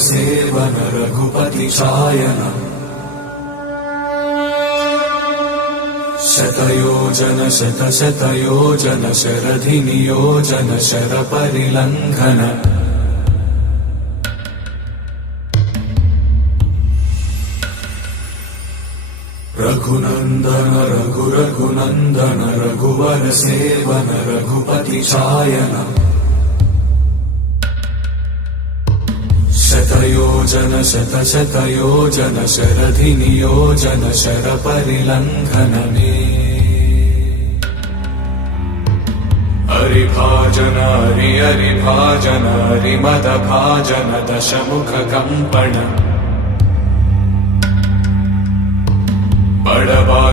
seven Raghupati चायन शतयोजन शतशतयोजन शरधिनियोजन शरपरिलङ्घन Raghunandan Raghunandan रघुवर seven Raghupati चायन शतयोजन शतशतयोजन शरधिनियोजन शरपरिलङ्घन हरिभाजन हरिभाजन हरिमदभाजन दशमुख कंपन बड़वा